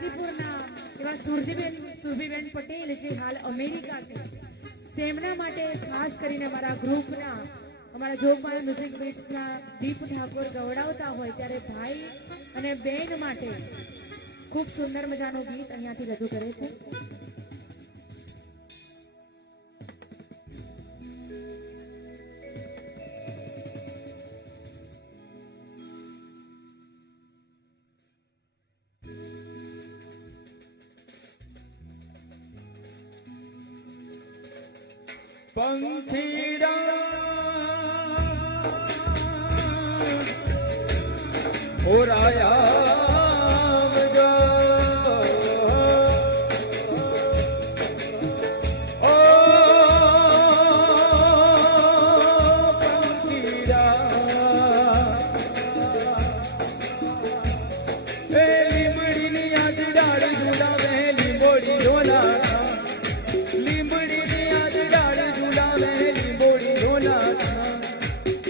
ગાંધીપુરના એવા સુરભીબેન સુરભીબેન પટેલ જે હાલ અમેરિકા છે, તેમના માટે ખાસ કરીને અમારા ગ્રુપના, અમારા જોગમાયા મ્યુઝિક બીટ્સના દીપ ઠાકોર ગવડાવતા હોય ત્યારે ભાઈ અને બેન માટે ખૂબ સુંદર મજાનું ગીત અહીંયાથી રજૂ કરે છે. પંખીડા ઓરાયા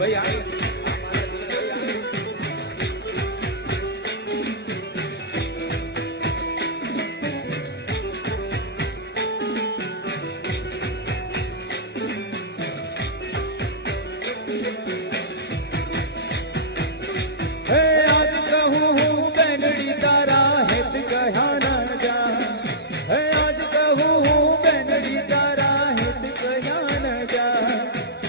ભૈયા